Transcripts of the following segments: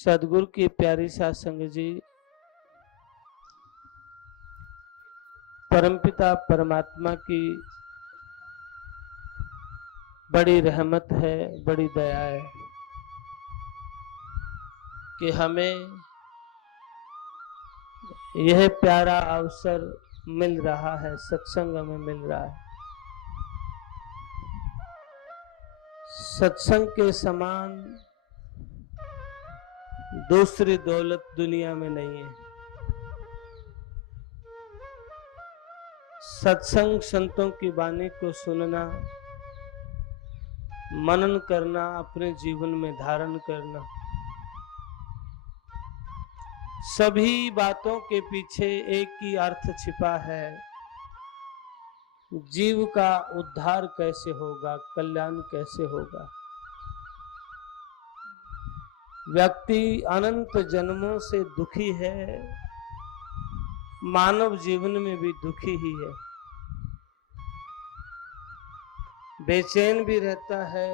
सदगुरु की प्यारी साध संगत जी, परमपिता परमात्मा की बड़ी रहमत है, बड़ी दया है कि हमें यह प्यारा अवसर मिल रहा है, सत्संग में मिल रहा है। सत्संग के समान दूसरी दौलत दुनिया में नहीं है। सत्संग संतों की वाणी को सुनना, मनन करना, अपने जीवन में धारण करना, सभी बातों के पीछे एक ही अर्थ छिपा है, जीव का उद्धार कैसे होगा, कल्याण कैसे होगा। व्यक्ति अनंत जन्मों से दुखी है, मानव जीवन में भी दुखी ही है, बेचैन भी रहता है,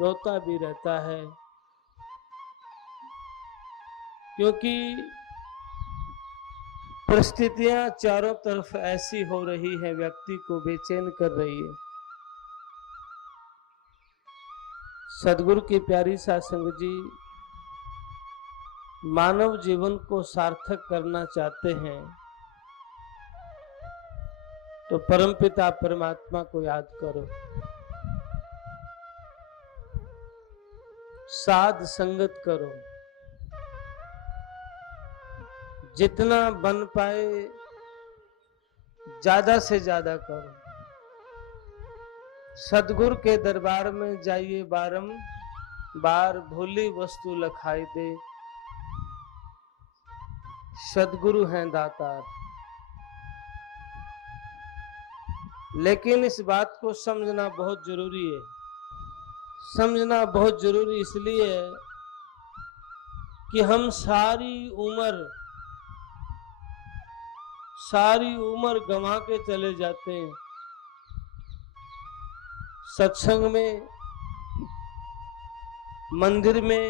रोता भी रहता है, क्योंकि परिस्थितियां चारों तरफ ऐसी हो रही है, व्यक्ति को बेचैन कर रही है। सदगुरु की प्यारी साध संगत जी, मानव जीवन को सार्थक करना चाहते हैं तो परमपिता परमात्मा को याद करो, साध संगत करो, जितना बन पाए ज्यादा से ज्यादा करो। सदगुरु के दरबार में जाइए, बारंबार भूली वस्तु लखाई दे, सदगुरु हैं दातार। लेकिन इस बात को समझना बहुत जरूरी है। समझना बहुत जरूरी इसलिए है कि हम सारी उम्र गंवा के चले जाते हैं। सत्संग में, मंदिर में,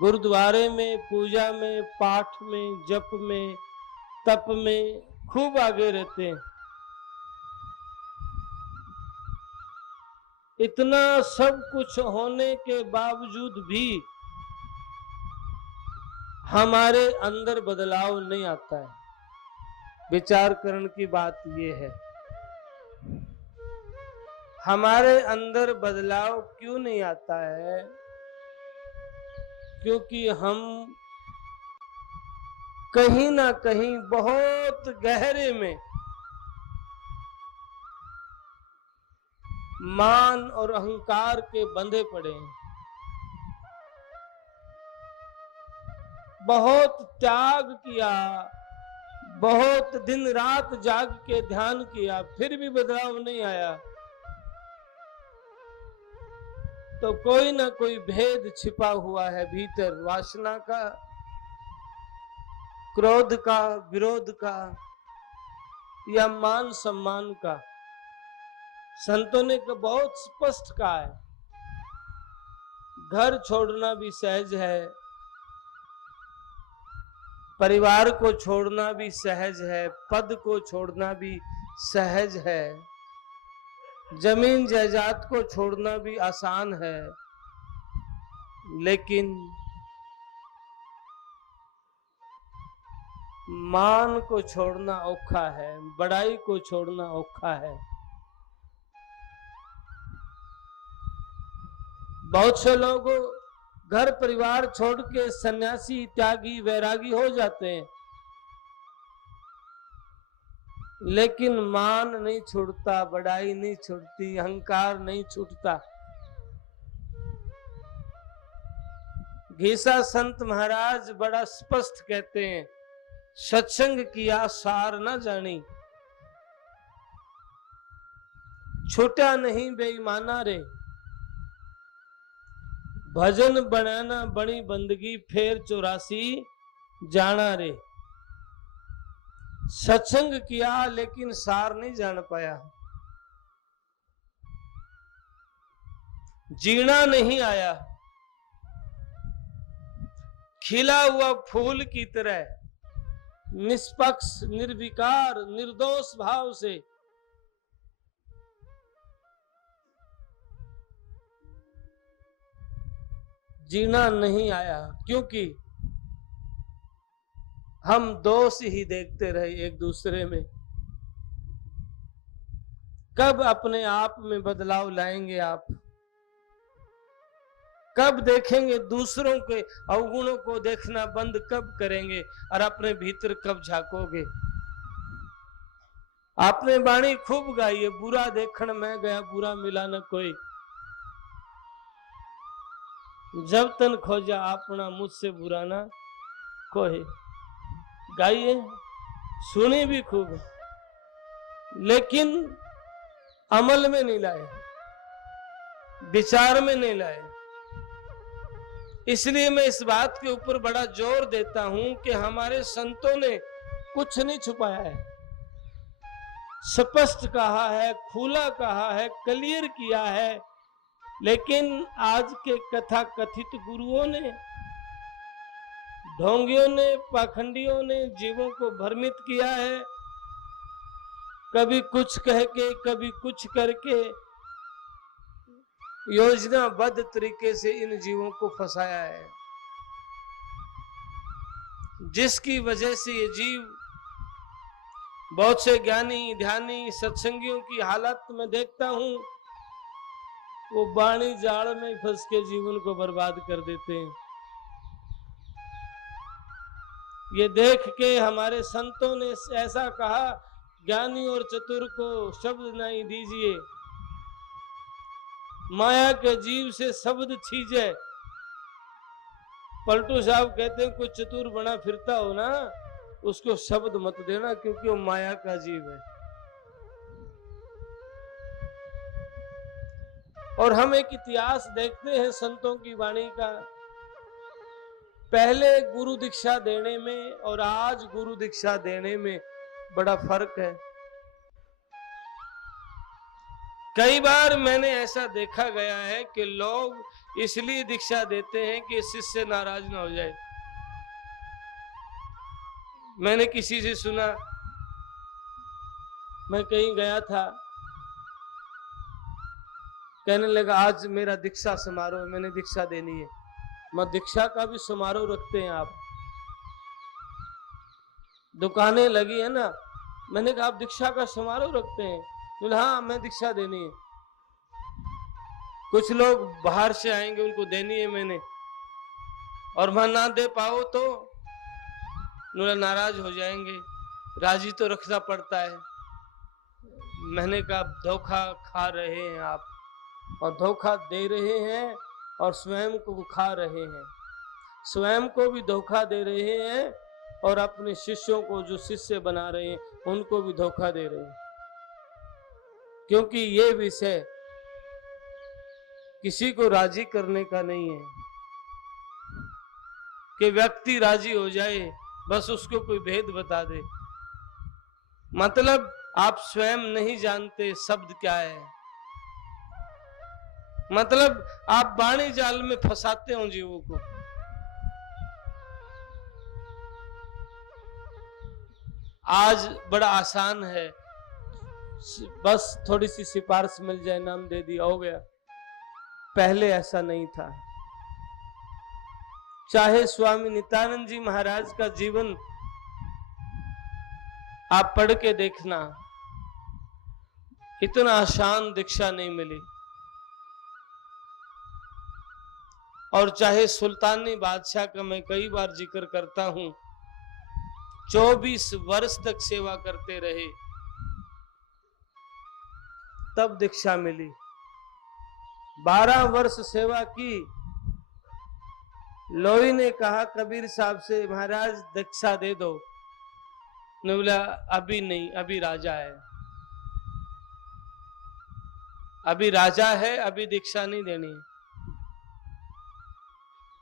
गुरुद्वारे में, पूजा में, पाठ में, जप में, तप में खूब आगे रहते हैं। इतना सब कुछ होने के बावजूद भी हमारे अंदर बदलाव नहीं आता है। विचार करने की बात यह है, हमारे अंदर बदलाव क्यों नहीं आता है? क्योंकि हम कहीं ना कहीं बहुत गहरे में मान और अहंकार के बंधे पड़े हैं। बहुत त्याग किया, बहुत दिन रात जाग के ध्यान किया, फिर भी बदलाव नहीं आया, तो कोई ना कोई भेद छिपा हुआ है भीतर, वासना का, क्रोध का, विरोध का या मान सम्मान का। संतों ने बहुत स्पष्ट कहा है, घर छोड़ना भी सहज है, परिवार को छोड़ना भी सहज है, पद को छोड़ना भी सहज है, जमीन जायदाद को छोड़ना भी आसान है, लेकिन मान को छोड़ना औखा है, बड़ाई को छोड़ना औखा है। बहुत से लोग घर परिवार छोड़ के सन्यासी, त्यागी, वैरागी हो जाते हैं, लेकिन मान नहीं छूटता, बड़ाई नहीं छूटती, अहंकार नहीं छूटता। घीसा संत महाराज बड़ा स्पष्ट कहते हैं, सत्संग किया सार न जानी, छूटा नहीं बेईमाना रे, भजन बनाना बड़ी बंदगी, फेर 84 जाना रे। सत्संग किया लेकिन सार नहीं जान पाया, जीना नहीं आया, खिला हुआ फूल की तरह निष्पक्ष, निर्विकार, निर्दोष भाव से जीना नहीं आया, क्योंकि हम दोष ही देखते रहे एक दूसरे में। कब अपने आप में बदलाव लाएंगे आप? कब देखेंगे? दूसरों के अवगुणों को देखना बंद कब करेंगे और अपने भीतर कब झांकोगे? आपने वाणी खूब गाई है, बुरा देखण मैं गया बुरा मिला न कोई, जब तन खोजा अपना मुझसे बुरा ना कोई। गाइए, सुनी भी खूब, लेकिन अमल में नहीं लाए, विचार में नहीं लाए। इसलिए मैं इस बात के ऊपर बड़ा जोर देता हूं कि हमारे संतों ने कुछ नहीं छुपाया है, स्पष्ट कहा है, खुला कहा है, क्लियर किया है। लेकिन आज के कथा कथित गुरुओं ने, ढोंगियों ने, पाखंडियों ने जीवों को भ्रमित किया है, कभी कुछ कह के, कभी कुछ करके योजनाबद्ध तरीके से इन जीवों को फंसाया है, जिसकी वजह से ये जीव बहुत से ज्ञानी, ध्यानी, सत्संगियों की हालत में देखता हूं, वो वाणी जाल में फंस के जीवन को बर्बाद कर देते हैं। ये देख के हमारे संतों ने ऐसा कहा, ज्ञानी और चतुर को शब्द नहीं दीजिए, माया के जीव से शब्द छीजे। पलटू साहब कहते हैं कोई चतुर बना फिरता हो ना, उसको शब्द मत देना, क्योंकि वो माया का जीव है। और हम एक इतिहास देखते हैं संतों की वाणी का, पहले गुरु दीक्षा देने में और आज गुरु दीक्षा देने में बड़ा फर्क है। कई बार मैंने ऐसा देखा गया है कि लोग इसलिए दीक्षा देते हैं कि शिष्य नाराज ना हो जाए। मैंने किसी से सुना, मैं कहीं गया था, कहने लगा आज मेरा दीक्षा समारोह, मैंने दीक्षा देनी है। मैं दीक्षा का भी समारोह रखते हैं आप? दुकानें लगी है ना, मैंने कहा आप दीक्षा का समारोह रखते हैं? बोले हाँ, मैं दीक्षा देनी है। कुछ लोग बाहर से आएंगे, उनको देनी है मैंने, और वहां ना दे पाओ तो नाराज हो जाएंगे, राजी तो रखना पड़ता है। मैंने कहा धोखा खा रहे हैं आप, और धोखा दे रहे हैं और स्वयं को खा रहे हैं, स्वयं को भी धोखा दे रहे हैं और अपने शिष्यों को, जो शिष्य बना रहे हैं, उनको भी धोखा दे रहे हैं। क्योंकि ये विषय किसी को राजी करने का नहीं है कि व्यक्ति राजी हो जाए, बस उसको कोई भेद बता दे। मतलब आप स्वयं नहीं जानते शब्द क्या है, मतलब आप वाणी जाल में फंसाते हो जीवों को। आज बड़ा आसान है, बस थोड़ी सी सिफारिश मिल जाए, नाम दे दिया, हो गया। पहले ऐसा नहीं था। चाहे स्वामी नित्यानंद जी महाराज का जीवन आप पढ़ के देखना, इतना आसान दीक्षा नहीं मिली। और चाहे सुल्तानी बादशाह का मैं कई बार जिक्र करता हूं, 24 वर्ष तक सेवा करते रहे, तब दीक्षा मिली। 12 वर्ष सेवा की, लोई ने कहा कबीर साहब से, महाराज दीक्षा दे दो। ने बोला अभी नहीं, अभी राजा है, अभी राजा है, अभी दीक्षा नहीं देनी।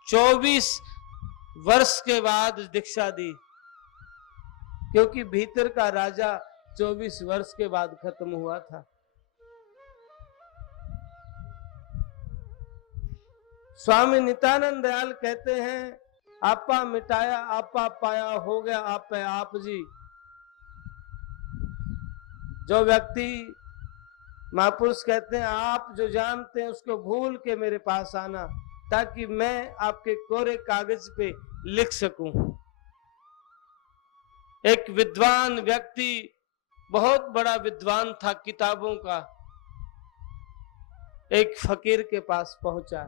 24 वर्ष के बाद दीक्षा दी, क्योंकि भीतर का राजा 24 वर्ष के बाद खत्म हुआ था। स्वामी नित्यानंद दयाल कहते हैं, आपा मिटाया आपा पाया, हो गया आप पे आप जी। जो व्यक्ति, महापुरुष कहते हैं, आप जो जानते हैं उसको भूल के मेरे पास आना, ताकि मैं आपके कोरे कागज पे लिख सकूं। एक विद्वान व्यक्ति, बहुत बड़ा विद्वान था किताबों का, एक फकीर के पास पहुंचा।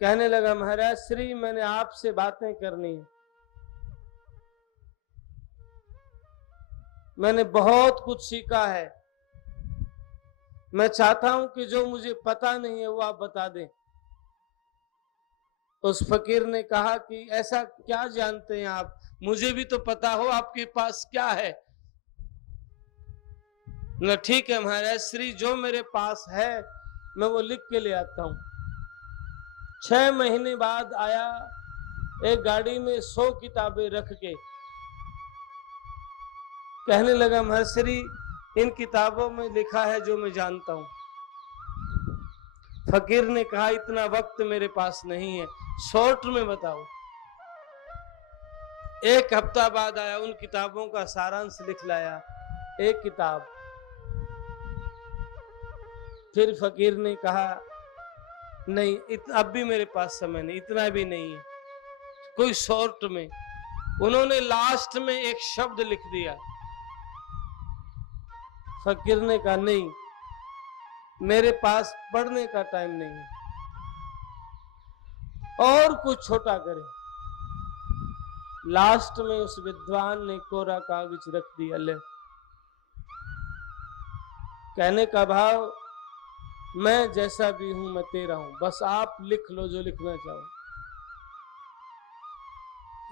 कहने लगा, महाराज श्री, मैंने आपसे बातें करनी है। मैंने बहुत कुछ सीखा है, मैं चाहता हूं कि जो मुझे पता नहीं है वो आप बता दें। उस फकीर ने कहा कि ऐसा क्या जानते हैं आप, मुझे भी तो पता हो आपके पास क्या है। न ठीक है महाराज श्री, जो मेरे पास है मैं वो लिख के ले आता हूं। 6 महीने बाद आया, एक गाड़ी में 100 किताबें रख के कहने लगा, महर्षि इन किताबों में लिखा है जो मैं जानता हूं। फकीर ने कहा, इतना वक्त मेरे पास नहीं है, शॉर्ट में बताओ। 1 हफ्ता बाद आया, उन किताबों का सारांश लिख लाया, एक किताब। फिर फकीर ने कहा, नहीं अब भी मेरे पास समय नहीं, इतना भी नहीं है, कोई शॉर्ट में। उन्होंने लास्ट में एक शब्द लिख दिया। फकीर ने कहा, नहीं मेरे पास पढ़ने का टाइम नहीं है, और कुछ छोटा करें। लास्ट में उस विद्वान ने कोरा कागज रख दिया, ले। कहने का भाव, मैं जैसा भी हूं मैं तेरा हूं, बस आप लिख लो जो लिखना चाहो।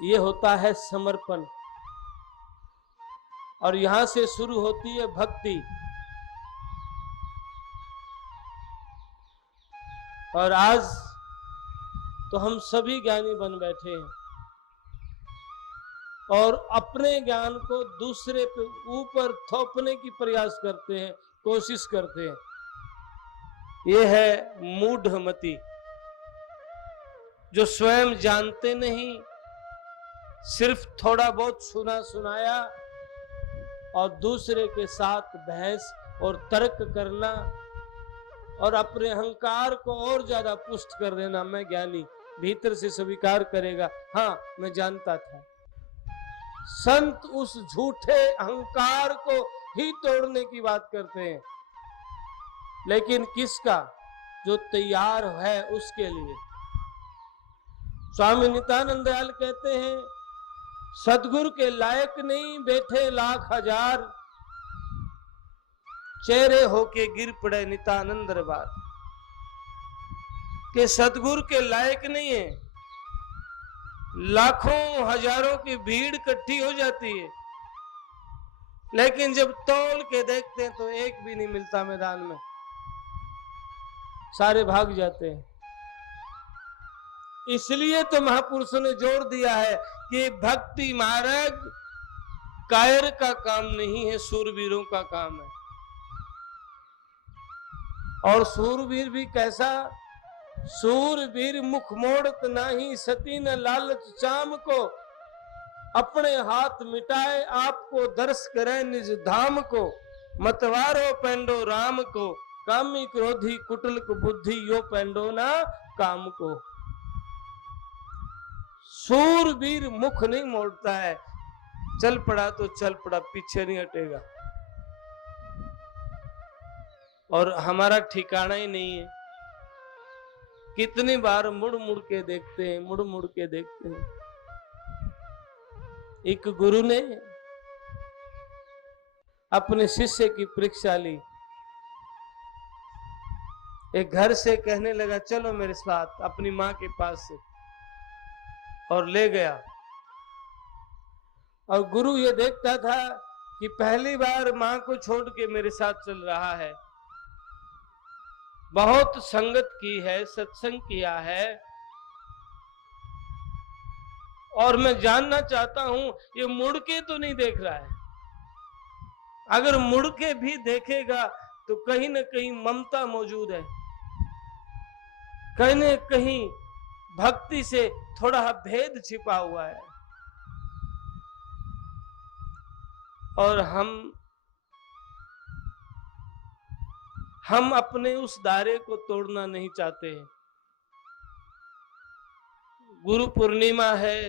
ये होता है समर्पण, और यहां से शुरू होती है भक्ति। और आज तो हम सभी ज्ञानी बन बैठे हैं और अपने ज्ञान को दूसरे पे ऊपर थोपने की प्रयास करते हैं, कोशिश करते हैं। ये है मूढ़मति, जो स्वयं जानते नहीं, सिर्फ थोड़ा बहुत सुना सुनाया और दूसरे के साथ बहस और तर्क करना और अपने अहंकार को और ज्यादा पुष्ट कर देना। मैं ज्ञानी, भीतर से स्वीकार करेगा, हाँ मैं जानता था। संत उस झूठे अहंकार को ही तोड़ने की बात करते हैं, लेकिन किसका? जो तैयार है उसके लिए। स्वामी नित्यानंद दयाल कहते हैं, सदगुरु के लायक नहीं बैठे लाख हजार, चेहरे होके गिर पड़े नित्यानंद दरबार। के सदगुरु के लायक नहीं है, लाखों हजारों की भीड़ इकट्ठी हो जाती है, लेकिन जब तौल के देखते हैं तो एक भी नहीं मिलता मैदान में, सारे भाग जाते हैं। इसलिए तो महापुरुषों ने जोर दिया है कि भक्ति मार्ग कायर का काम नहीं है, सूरवीरों का काम है। और सूरवीर भी कैसा? सूरवीर मुख मोड़त नाही, सती न लालच चाम को, अपने हाथ मिटाए आपको दर्श करे निज धाम को, मतवारो पेंडो राम को, कामी क्रोधी कुटिल बुद्धि यो पेंडो ना काम को। सूरवीर मुख नहीं मोड़ता है, चल पड़ा तो चल पड़ा, पीछे नहीं हटेगा। और हमारा ठिकाना ही नहीं है, कितनी बार मुड़ मुड़ के देखते हैं, मुड़ मुड़ के देखते हैं। एक गुरु ने अपने शिष्य की परीक्षा ली, एक घर से कहने लगा चलो मेरे साथ अपनी मां के पास से, और ले गया। और गुरु ये देखता था कि पहली बार मां को छोड़ के मेरे साथ चल रहा है, बहुत संगत की है, सत्संग किया है, और मैं जानना चाहता हूं ये मुड़ के तो नहीं देख रहा है। अगर मुड़ के भी देखेगा तो कहीं न कहीं ममता मौजूद है, कहीं न कहीं भक्ति से थोड़ा भेद छिपा हुआ है, और हम अपने उस दायरे को तोड़ना नहीं चाहते हैं। गुरु पूर्णिमा है,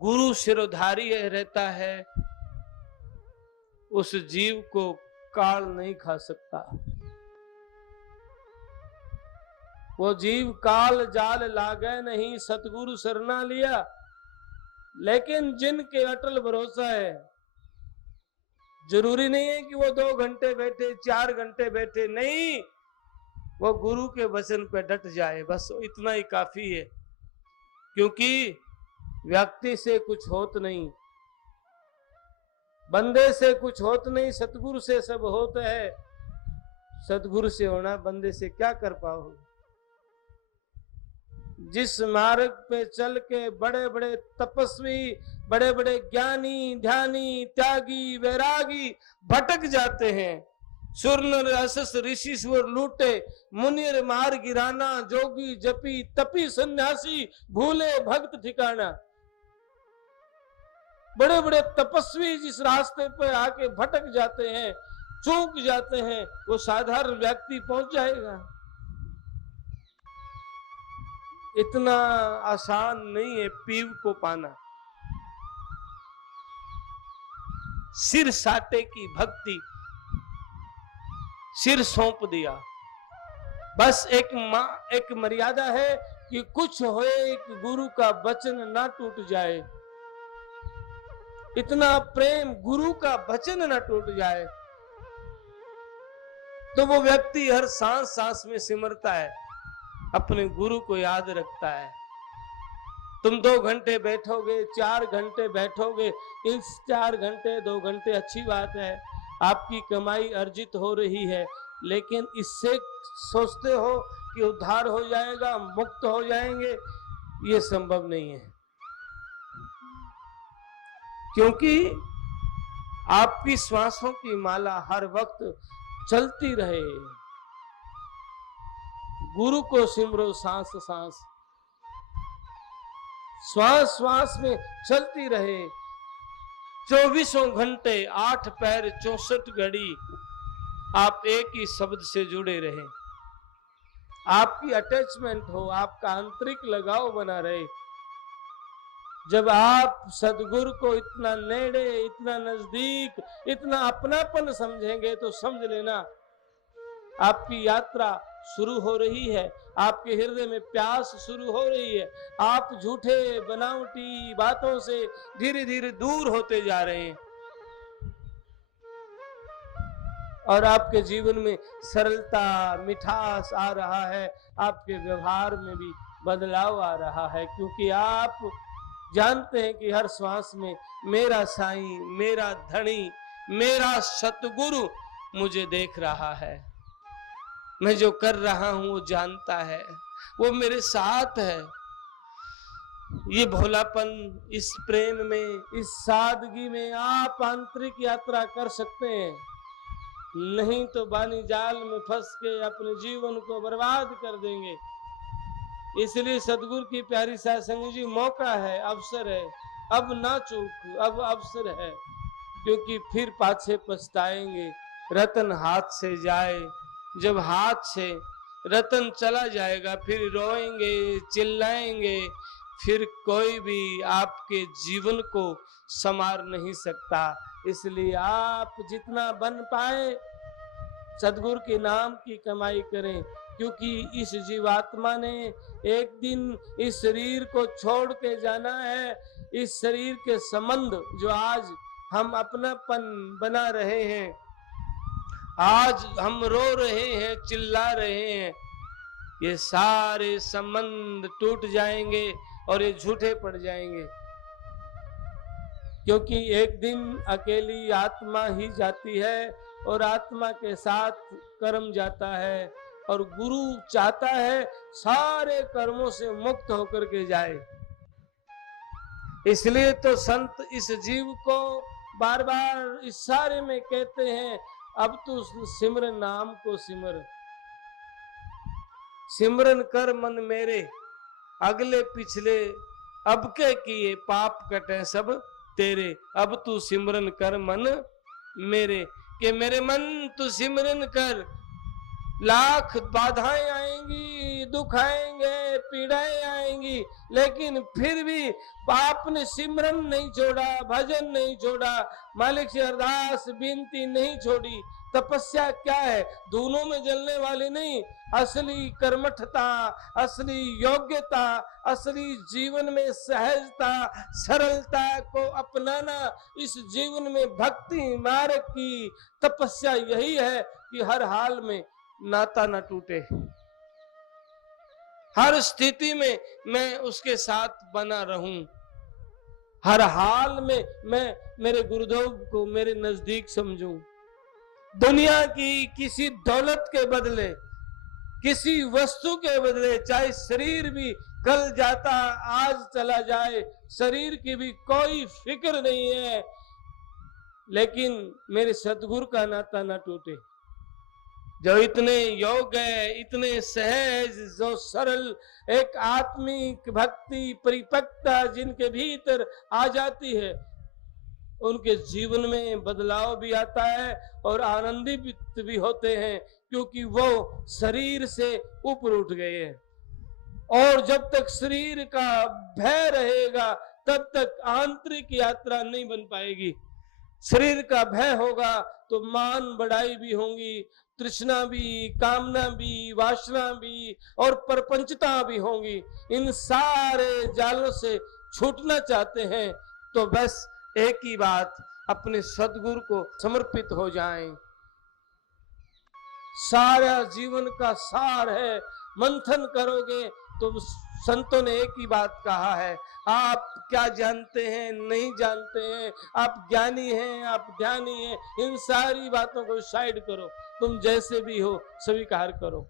गुरु शिरोधारी रहता है, उस जीव को काल नहीं खा सकता। वो जीव काल जाल लागे नहीं, सतगुरु सरना लिया। लेकिन जिनके अटल भरोसा है, जरूरी नहीं है कि वो 2 घंटे बैठे, 4 घंटे बैठे, नहीं, वो गुरु के वचन पे डट जाए, बस इतना ही काफी है। क्योंकि व्यक्ति से कुछ होत नहीं, बंदे से कुछ होत नहीं, सतगुरु से सब होता है। सतगुरु से होना, बंदे से क्या कर पाओ। जिस मार्ग पे चल के बड़े बड़े तपस्वी, बड़े बड़े ज्ञानी, ध्यानी, त्यागी, वैरागी भटक जाते हैं। सुर नर असस ऋषि सुर लूटे, मुनिर मार गिराना, जोगी जपी तपी सन्यासी भूले भक्त ठिकाना। बड़े बड़े तपस्वी जिस रास्ते पे आके भटक जाते हैं, चूक जाते हैं, वो साधारण व्यक्ति पहुंच जाएगा। इतना आसान नहीं है पीव को पाना। सिर साटे की भक्ति, सिर सौंप दिया, बस एक मर्यादा है कि कुछ होए, एक गुरु का वचन ना टूट जाए। इतना प्रेम, गुरु का वचन ना टूट जाए, तो वो व्यक्ति हर सांस सांस में सिमरता है, अपने गुरु को याद रखता है। तुम 2 घंटे बैठोगे, 4 घंटे बैठोगे, इस 4 घंटे 2 घंटे अच्छी बात है, आपकी कमाई अर्जित हो रही है, लेकिन इससे सोचते हो कि उद्धार हो जाएगा, मुक्त हो जाएंगे, ये संभव नहीं है। क्योंकि आपकी श्वासों की माला हर वक्त चलती रहे। गुरु को सिमरो सांस सांस, श्वास श्वास में चलती रहे। 24 घंटे 8 पैर 64 घड़ी आप एक ही शब्द से जुड़े रहे, आपकी अटैचमेंट हो, आपका आंतरिक लगाव बना रहे। जब आप सदगुरु को इतना नेड़े, इतना नजदीक, इतना अपनापन समझेंगे, तो समझ लेना आपकी यात्रा शुरू हो रही है, आपके हृदय में प्यास शुरू हो रही है। आप झूठे बनावटी बातों से धीरे धीरे दूर होते जा रहे हैं, और आपके जीवन में सरलता, मिठास आ रहा है, आपके व्यवहार में भी बदलाव आ रहा है। क्योंकि आप जानते हैं कि हर श्वास में मेरा साईं, मेरा धनी, मेरा सतगुरु मुझे देख रहा है, मैं जो कर रहा हूं वो जानता है, वो मेरे साथ है। ये भोलापन, इस प्रेम में, इस सादगी में आप आंतरिक यात्रा कर सकते हैं, नहीं तो बानी जाल में फंस के अपने जीवन को बर्बाद कर देंगे। इसलिए सदगुरु की प्यारी साध संगत जी, मौका है, अवसर है, अब ना चूक, अब अवसर है, क्योंकि फिर पाछे पछताएंगे। रतन हाथ से जाए, जब हाथ से रतन चला जाएगा, फिर रोएंगे, चिल्लाएंगे, फिर कोई भी आपके जीवन को संवार नहीं सकता। इसलिए आप जितना बन पाए सदगुरु के नाम की कमाई करें, क्योंकि इस जीवात्मा ने एक दिन इस शरीर को छोड़ के जाना है। इस शरीर के संबंध जो आज हम अपनापन बना रहे हैं, आज हम रो रहे हैं, चिल्ला रहे हैं, ये सारे संबंध टूट जाएंगे और ये झूठे पड़ जाएंगे। क्योंकि एक दिन अकेली आत्मा ही जाती है और आत्मा के साथ कर्म जाता है, और गुरु चाहता है सारे कर्मों से मुक्त होकर के जाए। इसलिए तो संत इस जीव को बार बार इस सारे में कहते हैं, अब तो सिमर नाम को सिमर। सिमरन कर मन मेरे, अगले पिछले अब के किए पाप कटे सब तेरे। अब तू सिमरन कर मन मेरे, कि मेरे मन तू सिमरन कर। लाख बाधाएं आएंगी, दुख आएंगे, पीड़ाएं आएंगी, लेकिन फिर भी आपने सिमरन नहीं छोड़ा, भजन नहीं छोड़ा, मालिक से अरदास विनती नहीं छोड़ी। तपस्या क्या है? दोनों में जलने वाली नहीं, असली कर्मठता, असली योग्यता, असली जीवन में सहजता, सरलता को अपनाना, इस जीवन में भक्ति मार्ग की तपस्या यही है कि हर हाल में नाता न टूटे, हर स्थिति में मैं उसके साथ बना रहूं, हर हाल में मैं मेरे गुरुदेव को मेरे नजदीक समझूं। दुनिया की किसी दौलत के बदले, किसी वस्तु के बदले, चाहे शरीर भी कल जाता आज चला जाए, शरीर की भी कोई फिक्र नहीं है, लेकिन मेरे सतगुरु का नाता ना टूटे, जो इतने योग्य है, इतने सहज, जो सरल, एक आत्मिक भक्ति परिपक्वता जिनके भीतर आ जाती है, उनके जीवन में बदलाव भी आता है और आनंदित भी होते हैं, क्योंकि वो शरीर से ऊपर उठ गए हैं। और जब तक शरीर का भय रहेगा तब तक आंतरिक यात्रा नहीं बन पाएगी। शरीर का भय होगा तो मान बढ़ाई भी होंगी, तृष्णा भी, कामना भी, वासना भी और परपंचता भी होंगी। इन सारे जालों से छूटना चाहते हैं तो बस एक ही बात, अपने सद्गुरु को समर्पित हो जाएं। सारा जीवन का सार है। मंथन करोगे तो संतों ने एक ही बात कहा है, आप क्या जानते हैं, नहीं जानते हैं, आप ज्ञानी हैं, आप ध्यानी हैं, इन सारी बातों को साइड करो, तुम जैसे भी हो स्वीकार करो।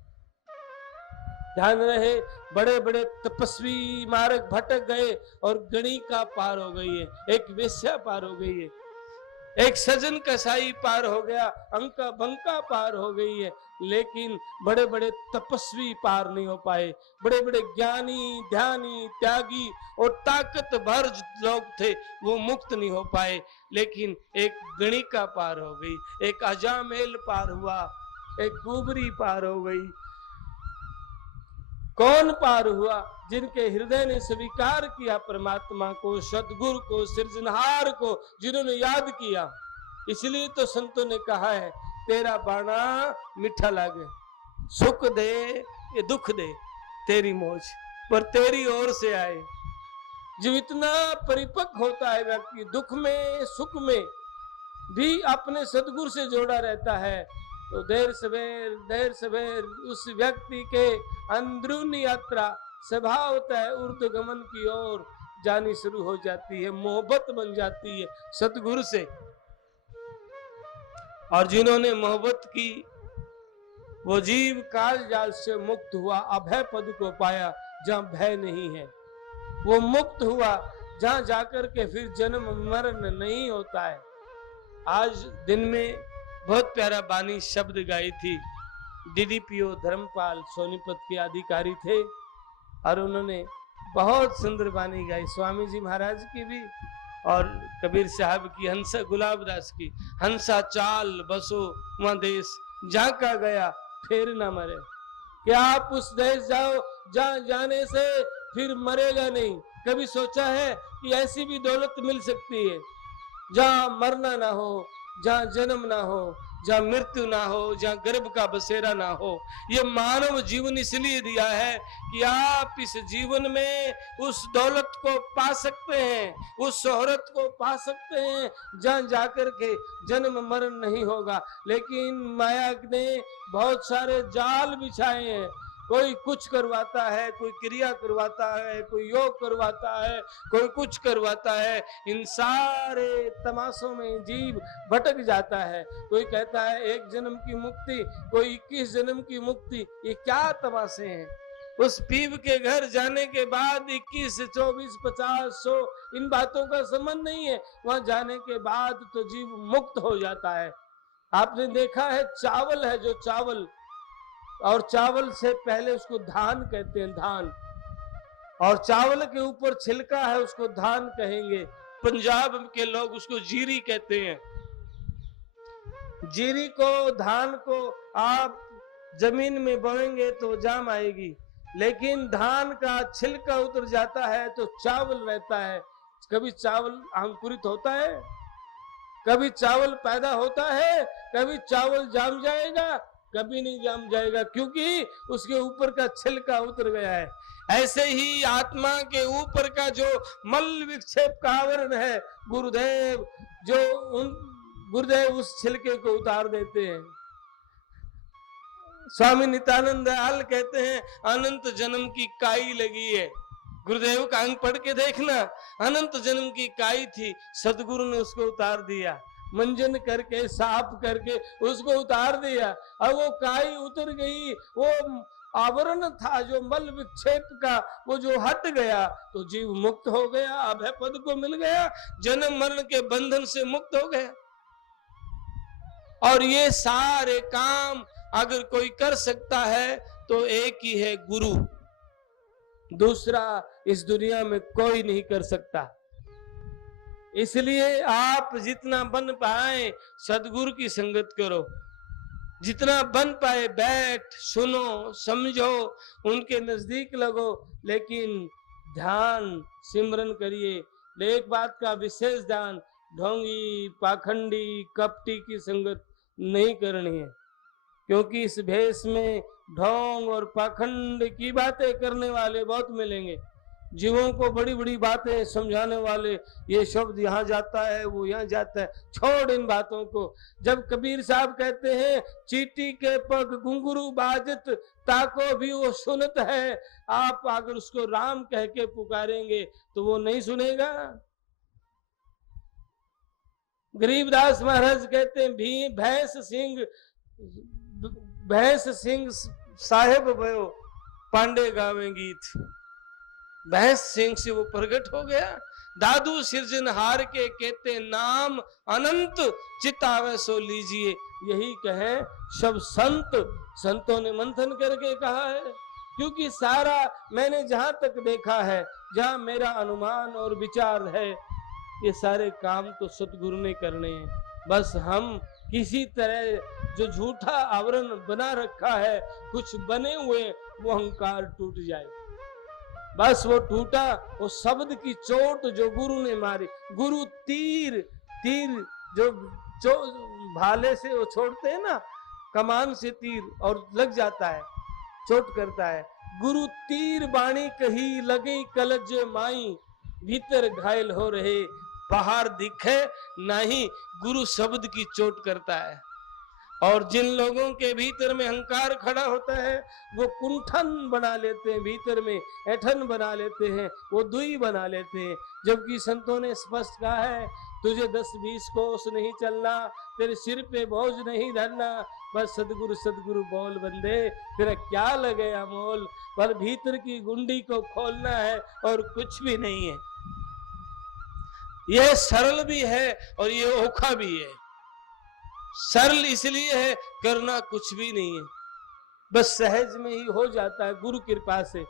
ध्यान रहे, बड़े बड़े तपस्वी मार्ग भटक गए और गणिका पार हो गई है, एक वेश्या पार हो गई है, एक सजन कसाई पार हो गया, अंका बंका पार हो गई है, लेकिन बड़े बड़े तपस्वी पार नहीं हो पाए। बड़े बड़े ज्ञानी, ध्यानी, त्यागी और ताकतवर लोग थे, वो मुक्त नहीं हो पाए। लेकिन एक गणिका पार हो गई, एक अजामेल पार हुआ, एक कुबरी पार हो गई। कौन पार हुआ? जिनके हृदय ने स्वीकार किया परमात्मा को, सद्गुरु को, सृजनहार को, जिन्होंने याद किया। इसलिए तो संतों ने कहा है, तेरा बाणा मीठा लागे, सुख दे ये दुख दे, तेरी मौज पर तेरी ओर से आए। जो इतना परिपक्व होता है व्यक्ति, दुख में सुख में भी अपने सद्गुरु से जोड़ा रहता है, तो देर सवेर उस व्यक्ति के अंदरूनी यात्रा स्वभावतः ऊर्ध्वगमन की ओर जानी शुरू हो जाती है, मोहब्बत बन जाती है सतगुरु से। और जिन्होंने मोहब्बत की, वो जीव काल जाल से मुक्त हुआ, अभय पद को पाया जहां भय नहीं है। वो मुक्त हुआ जहां जाकर के फिर जन्म मरण नहीं होता है। आज दिन में बहुत प्यारा बानी शब्द गाई थी, डीडीपीओ धर्मपाल सोनीपत के अधिकारी थे और उन्होंने बहुत सुंदर बानी गाई, स्वामी जी महाराज की भी और कबीर साहब की, हंसा गुलाबदास की। हंसा चाल बसो वहां देश, जहां का गया फिर ना मरे। क्या आप उस देश जाओ जहां जाने से फिर मरेगा नहीं? कभी सोचा है कि ऐसी भी दौलत मिल सकती है जहां मरना ना हो, जहां जन्म ना हो, जहां मृत्यु ना हो, जहां गर्भ का बसेरा ना हो। ये मानव जीवन इसलिए दिया है कि आप इस जीवन में उस दौलत को पा सकते हैं, उस शोहरत को पा सकते हैं जहां जाकर के जन्म मरण नहीं होगा। लेकिन माया ने बहुत सारे जाल बिछाए हैं, कोई कुछ करवाता है, कोई क्रिया करवाता है, कोई योग करवाता है, कोई कुछ करवाता है। इन सारे तमाशों में जीव भटक जाता है। कोई कहता है 1 जन्म की मुक्ति, कोई 21 जन्म की मुक्ति। ये क्या तमाशे हैं? उस पीव के घर जाने के बाद 21, 24, 50, 100 इन बातों का संबंध नहीं है। वहां जाने के बाद तो जीव मुक्त हो जाता है। आपने देखा है, चावल है जो चावल, और चावल से पहले उसको धान कहते हैं, धान। और चावल के ऊपर छिलका है उसको धान कहेंगे। पंजाब के लोग उसको जीरी कहते हैं। जीरी को, धान को आप जमीन में बोएंगे तो जाम आएगी, लेकिन धान का छिलका उतर जाता है तो चावल रहता है। कभी चावल अंकुरित होता है, कभी चावल पैदा होता है, कभी चावल जाम जाएगा, कभी नहीं जाम जाएगा, क्योंकि उसके ऊपर का छिलका उतर गया है। ऐसे ही आत्मा के ऊपर का जो मल विक्षेप का आवरण है, गुरुदेव उस छिलके को उतार देते हैं। स्वामी नित्यानंद दयाल कहते हैं अनंत जन्म की काई लगी है। गुरुदेव का अंग पढ़ के देखना, अनंत जन्म की काई थी, सदगुरु ने उसको उतार दिया, मंजन करके साफ करके उसको उतार दिया। और वो काई उतर गई, वो आवरण था जो मल विक्षेप का, वो जो हट गया तो जीव मुक्त हो गया, अभय पद को मिल गया, जन्म मरण के बंधन से मुक्त हो गया। और ये सारे काम अगर कोई कर सकता है तो एक ही है, गुरु। दूसरा इस दुनिया में कोई नहीं कर सकता। इसलिए आप जितना बन पाए सदगुरु की संगत करो, जितना बन पाए बैठ, सुनो, समझो, उनके नजदीक लगो, लेकिन ध्यान सिमरन करिए। एक बात का विशेष ध्यान, ढोंगी, पाखंडी, कपटी की संगत नहीं करनी है, क्योंकि इस भेष में ढोंग और पाखंड की बातें करने वाले बहुत मिलेंगे। जीवों को बड़ी बड़ी बातें समझाने वाले, ये शब्द यहाँ जाता है, वो यहाँ जाता है, छोड़ इन बातों को। जब कबीर साहब कहते हैं चीटी के पग घुंघरू बाजत ताको भी वो सुनत है, आप अगर उसको राम कह के पुकारेंगे तो वो नहीं सुनेगा। गरीबदास महाराज कहते हैं भैंस सिंह साहेब भयो पांडे गावे गीत। भैंस सिंह से वो प्रकट हो गया। दादू सिरजनहार के कहते नाम अनंत चितावे सो लीजिए, यही कहे सब संतों ने मंथन करके कहा है। क्योंकि सारा मैंने जहां तक देखा है, जहां मेरा अनुमान और विचार है, ये सारे काम तो सतगुरु ने करने हैं। बस हम किसी तरह जो झूठा आवरण बना रखा है, कुछ बने हुए, वो अहंकार टूट जाए। बस वो टूटा, वो शब्द की चोट जो गुरु ने मारी। गुरु तीर जो भाले से वो छोड़ते हैं ना, कमान से तीर, और लग जाता है, चोट करता है। गुरु तीर बाणी कही लगे कलज माई, भीतर घायल हो रहे बाहर दिखे नहीं। गुरु शब्द की चोट करता है। और जिन लोगों के भीतर में अहंकार खड़ा होता है, वो कुंठन बना लेते हैं, भीतर में ऐठन बना लेते हैं, वो दुई बना लेते हैं। जबकि संतों ने स्पष्ट कहा है, तुझे 10-20 कोस नहीं चलना, तेरे सिर पे बोझ नहीं धरना, बस सदगुरु बोल बंदे, तेरा क्या लगे अमोल, पर भीतर की गुंडी को खोलना है और कुछ भी नहीं है। यह सरल भी है और ये ओखा भी है। सरल इसलिए है, करना कुछ भी नहीं है, बस सहज में ही हो जाता है गुरु कृपा से।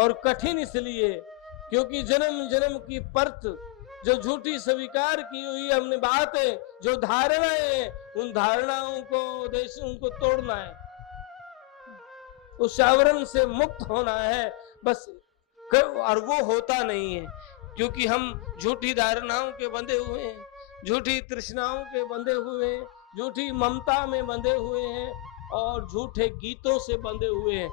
और कठिन इसलिए क्योंकि जन्म जन्म की परत जो झूठी स्वीकार की हुई हमने बातें, जो धारणाएं, उन धारणाओं को उनको तोड़ना है, उस आवरण से मुक्त होना है बस। और वो होता नहीं है, क्योंकि हम झूठी धारणाओं के बंधे हुए हैं, झूठी तृष्णाओं के बंधे हुए हैं, झूठी ममता में बंधे हुए हैं, और झूठे गीतों से बंधे हुए हैं।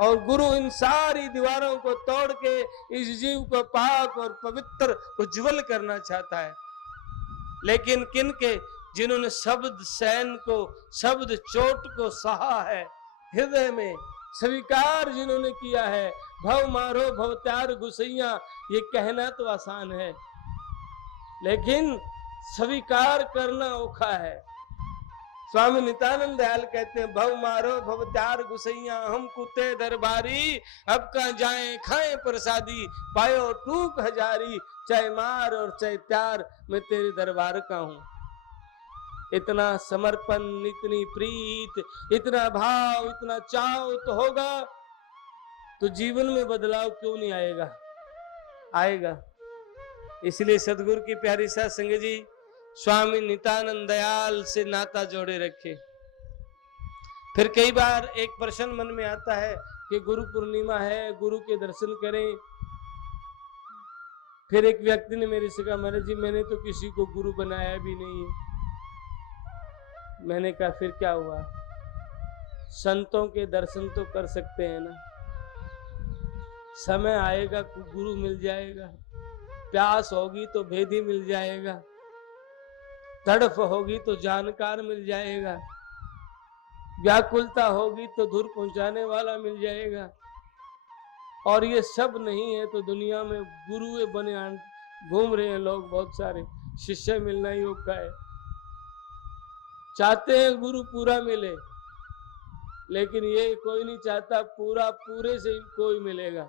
और गुरु इन सारी दीवारों को तोड़ के इस जीव को पाक और पवित्र उज्जवल करना चाहता है। लेकिन किनके? जिन्होंने शब्द सैन को, शब्द चोट को सहा है, हृदय में स्वीकार जिन्होंने किया है, भव मारो भव त्यार गुसैया, ये कहना तो आसान है, लेकिन स्वीकार करना औखा है। स्वामी नित्यानंद दयाल कहते हैं, भव मारो भव त्यार गुसैया, हम कुत्ते दरबारी, अब का जाए खाए प्रसादी, पायो टूक हजारी, चाहे मार और चाहे त्यार, मैं तेरे दरबार का हूं। इतना समर्पण, इतनी प्रीत, इतना भाव, इतना चाव तो होगा तो जीवन में बदलाव क्यों नहीं आएगा? आएगा। इसलिए सदगुरु की प्यारी साध संगत जी स्वामी नित्यानंद दयाल से नाता जोड़े रखे। फिर कई बार एक प्रश्न मन में आता है कि गुरु पूर्णिमा है, गुरु के दर्शन करें। फिर एक व्यक्ति ने मेरे से कहा, महाराज जी मैंने तो किसी को गुरु बनाया भी नहीं है। मैंने कहा फिर क्या हुआ, संतों के दर्शन तो कर सकते हैं ना। समय आएगा गुरु मिल जाएगा, प्यास होगी तो भेदी मिल जाएगा, तड़फ होगी तो जानकार मिल जाएगा, व्याकुलता होगी तो दूर पहुंचाने वाला मिल जाएगा। और ये सब नहीं है तो दुनिया में गुरु बने घूम रहे हैं लोग, बहुत सारे। शिष्य मिलना ही योग का है। चाहते हैं गुरु पूरा मिले, लेकिन ये कोई नहीं चाहता पूरा पूरे से कोई मिलेगा,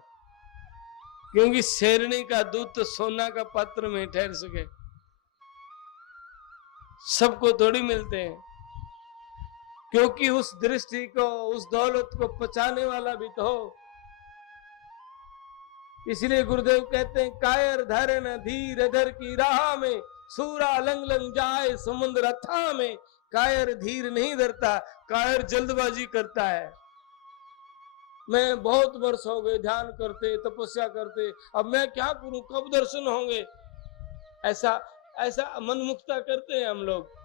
क्योंकि शेरनी का दूध तो सोना का पात्र में ठहर सके। सबको थोड़ी मिलते हैं, क्योंकि उस दृष्टि को, उस दौलत को पचाने वाला भी तो हो। इसलिए गुरुदेव कहते हैं, कायर धर न धीर धर की राह में, सूरा लंग लंग जाए समुद्र अथाह में। कायर धीर नहीं धरता, कायर जल्दबाजी करता है। मैं बहुत वर्ष हो गए ध्यान करते, तपस्या करते, अब मैं क्या करूं, कब दर्शन होंगे, ऐसा मनमुक्ता करते हैं हम लोग।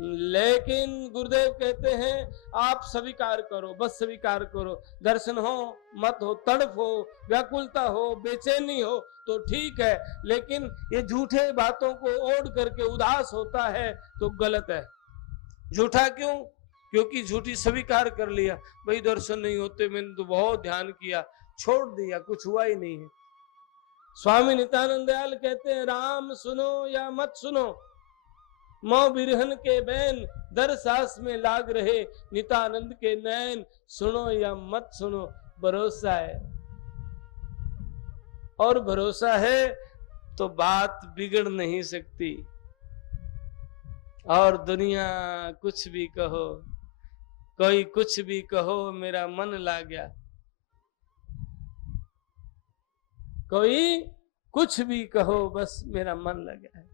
लेकिन गुरुदेव कहते हैं आप स्वीकार करो, बस स्वीकार करो। दर्शन हो मत हो, तड़प हो, व्याकुलता हो, बेचैनी हो तो ठीक है, लेकिन ये झूठे बातों को ओढ़ करके उदास होता है तो गलत है। झूठा क्यों? क्योंकि झूठी स्वीकार कर लिया, भाई दर्शन नहीं होते, मैंने तो बहुत ध्यान किया, छोड़ दिया, कुछ हुआ ही नहीं है। स्वामी नित्यानंद दयाल कहते हैं, राम सुनो या मत सुनो, मौ बिरहन के बैन दर सास में लाग रहे, नित्यानंद के नैन, सुनो या मत सुनो, भरोसा है। और भरोसा है तो बात बिगड़ नहीं सकती। और दुनिया कुछ भी कहो, कोई कुछ भी कहो, मेरा मन ला गया। कोई कुछ भी कहो, बस मेरा मन लग गया है।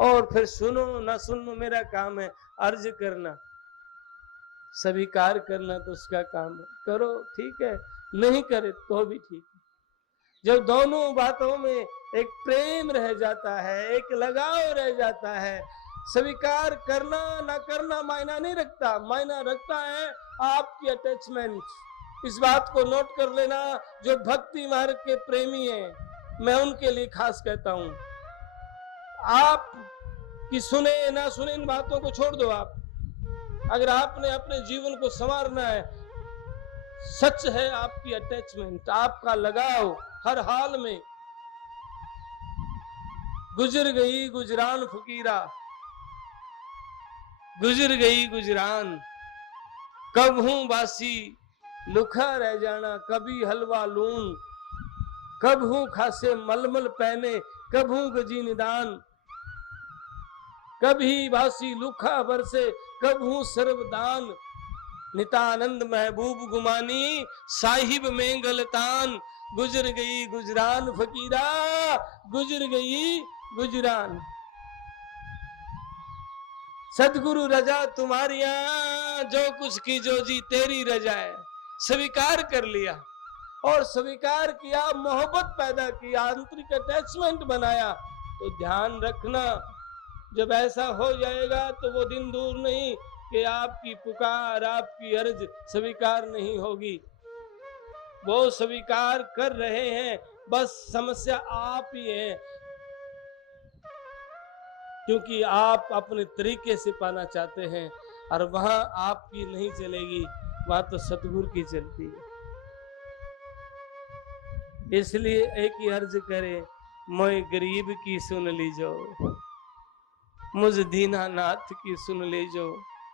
और फिर सुनो ना सुनो मेरा काम है, अर्ज करना, स्वीकार करना तो उसका काम है। करो ठीक है, नहीं करे तो भी ठीक है। जब दोनों बातों में एक प्रेम रह जाता है, एक लगाव रह जाता है, स्वीकार करना ना करना मायना नहीं रखता, मायना रखता है आपकी अटैचमेंट। इस बात को नोट कर लेना, जो भक्ति मार्ग के प्रेमी हैं, मैं उनके लिए खास कहता हूं, आप कि सुने ना सुने इन बातों को छोड़ दो। आप अगर आपने अपने जीवन को संवारना है, सच है आपकी अटैचमेंट, आपका लगाव हर हाल में। गुजर गई गुजरान फकीरा, गुजर गई गुजरान, कब हूं बासी लुखा रह जाना, कभी हलवा लून, कब हूं खासे मलमल पहने, कब हूं गजी निदान, कभी बासी लुखा बरसे, कब हूं सर्वदान, नित्यानंद महबूब गुमानी, साहिब में गलतान, गुजर गई गुजरान फकीरा, गुजर गई गुजरान। सदगुरु रजा तुम्हारिया, जो कुछ की जो जी तेरी रजा है। स्वीकार कर लिया, और स्वीकार किया, मोहब्बत पैदा की, आंतरिक अटैचमेंट बनाया। तो ध्यान रखना, जब ऐसा हो जाएगा तो वो दिन दूर नहीं कि आपकी पुकार, आपकी अर्ज स्वीकार नहीं होगी। वो स्वीकार कर रहे हैं, बस समस्या आप ही है, क्योंकि आप अपने तरीके से पाना चाहते हैं, और वहां आपकी नहीं चलेगी, वहां तो सतगुरु की चलती है। इसलिए एक ही अर्ज करे, मैं गरीब की सुन लीजो, मुझ दीनानाथ की सुन लीजो।